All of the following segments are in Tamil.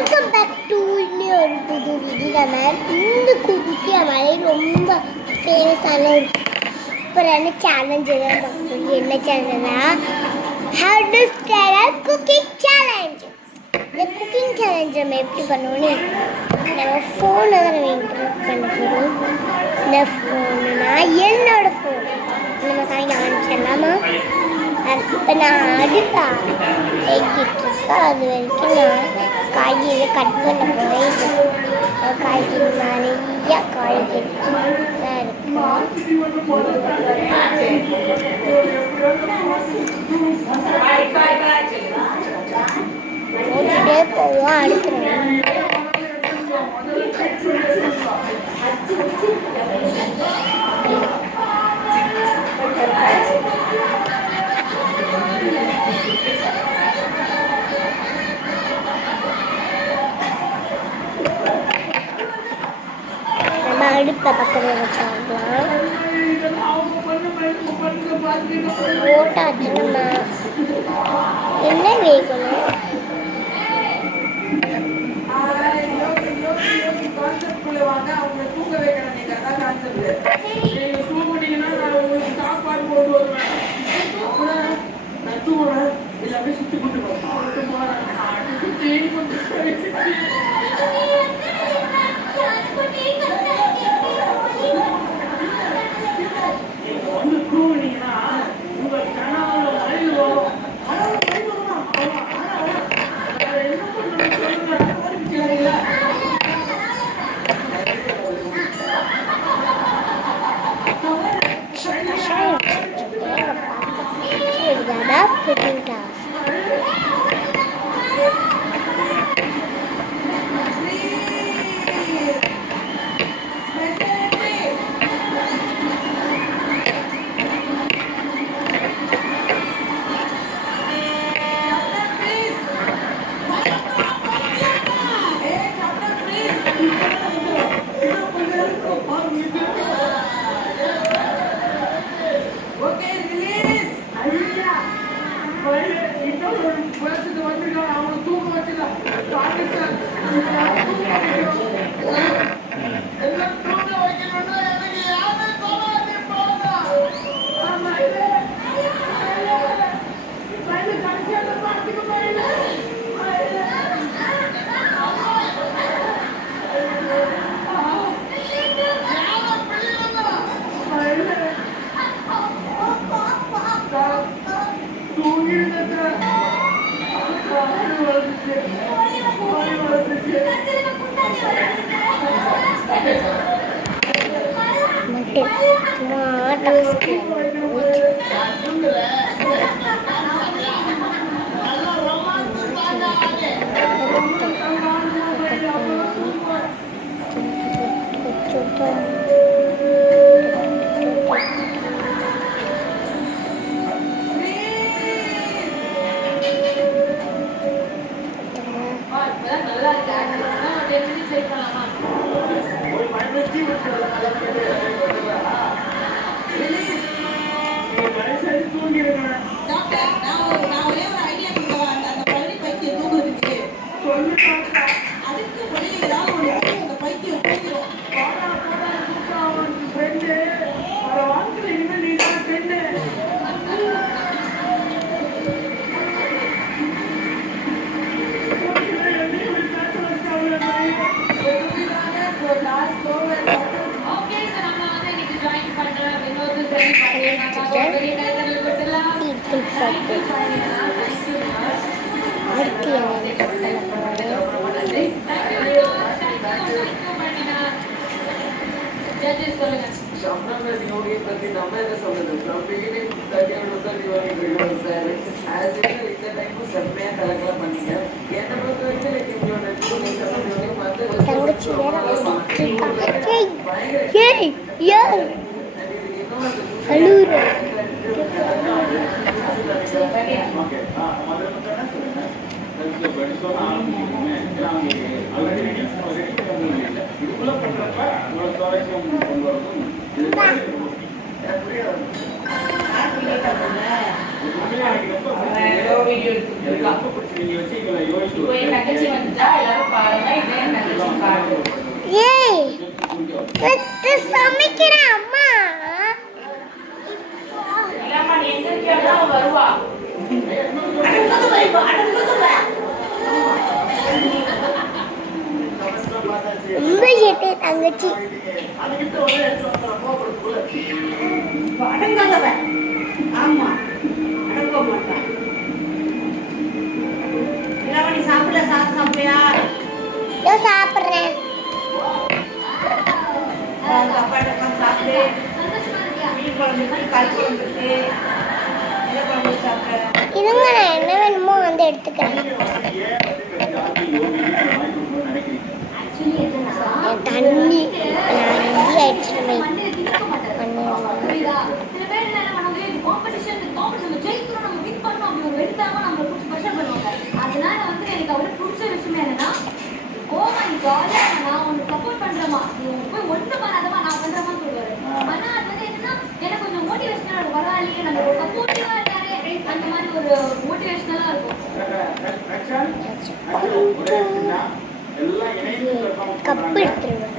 வெல்கம் பேக் டு இன்னொரு புது வீடியோ. இந்த குட்டி மாதிரி ரொம்ப ஃபேமஸான ஒரு சூப்பரான சேலஞ்ச் என்ன சேலஞ்சுனா how to start cooking challenge. இந்த குக்கிங் சேலஞ்ச் நம்ம எப்படி பண்ணுவோன்னு நம்ம ஃபோனை தான் நம்ம இன்ட்ரட் பண்ண போகிறோம். இந்த ஃபோனுனா என்னோட ஃபோன் நம்ம சாயங்க ஆரம்பிச்சிடலாமா? இப்போ நான் அடுப்பா தேய்க்கிட்டுருக்கேன். அது வரைக்கும் நான் காய்கறி கட் பண்ண போகிறேன். காய்கறி நிறையா காய்கறி தான் போட்டுட்டே போவோம். அடுத்துருவேன் அடுப்பை பக்கத்தில் வச்சாங்கலாம் போட்டாச்சு. நம்ம என்ன வேகணும் cooking task. வீடியோ எடுத்துக்கலாம். இப்போ என் தங்கச்சி வந்துட்டா எல்லாரும் ஏய் சமைக்கிறேன் அம்மா. ரொம்ப சேட்டை தங்கச்சி. சாப்பிடுறேன். இதுங்க நான் என்ன வேணுமோ வந்து எடுத்துக்கிறேன். தண்ணி நான் அடிச்சிருவேன். அதனால வந்து எனக்கு அவரு பிடிச்ச விஷயம் என்னன்னா, நான் உனக்கு சப்போர்ட் பண்றேமா, நீ போய் ஒண்ணு பண்ணாதமா, நான் பண்றேமான்னு சொல்லுவாரு. ஆனா அது வந்து என்னன்னா எனக்கு கொஞ்சம் மோட்டிவேஷனலா இருக்கும். பரவாயில்லையே நம்ம சப்போர்ட்டிவா இருக்காரு அந்த மாதிரி ஒரு மோட்டிவேஷனலா இருக்கும். கப்பு எடுத்துருவேன்.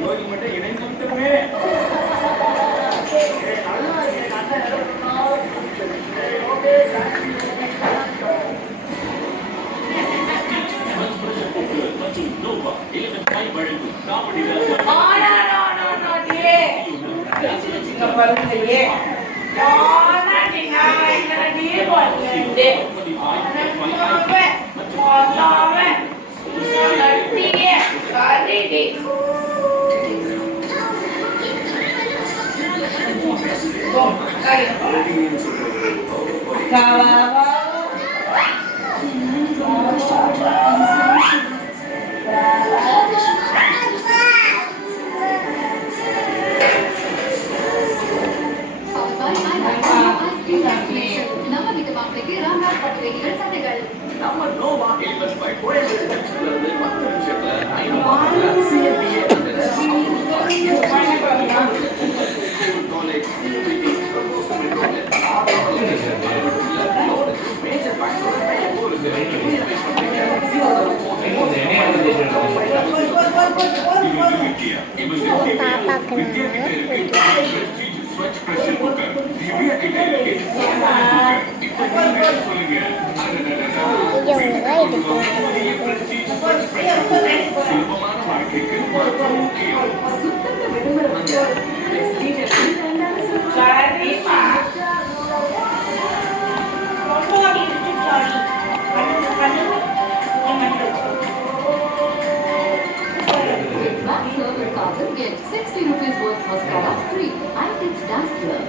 Get 60 rupees worth mascara free. I think that's well.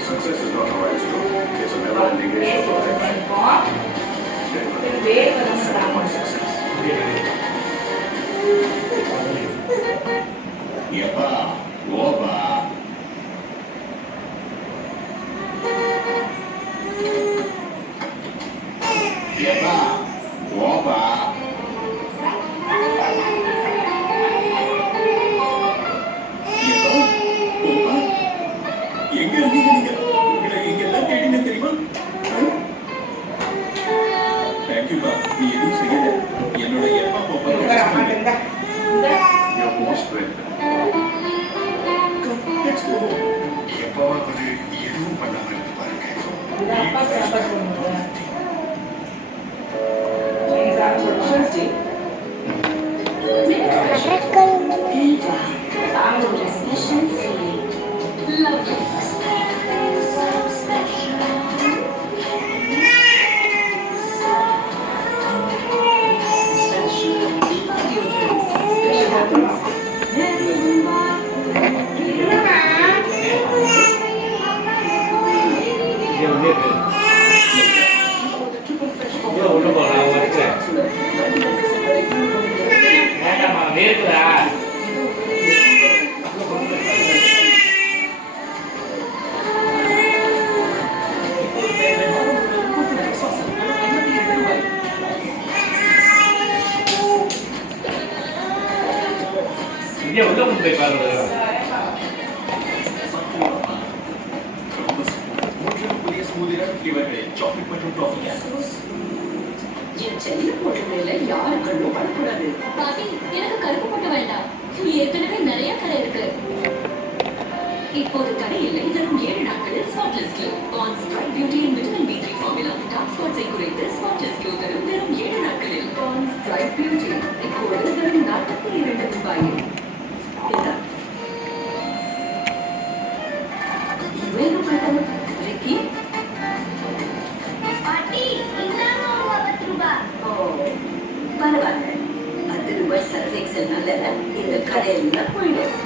Success is not a right stroke. It's a never-ending race for life. My success. Yeppa, Woba. Yeppa, Woba. பாட்டி எனக்கு கருப்பு போட்டு வேண்டாம். Spotless Glow, Pond's Bright Beauty and Vitamin B3 formula, dark spots குறைத்து Spotless Glow தரும் வெறும் 7 நாட்களில். Pond's Bright Beauty, இப்போது வெறும் 42 ரூபாயில். என்ன? இவ்வளவு பட்டம் ரிக்கி? பாட்டி இந்தாங்க ஒரு 10 ரூபாய். ஓ, பரவாயில்ல. 10 ரூபாய் சர்ஃப் எக்ஸல் நல்ல இந்த கடையில் போயிடும்.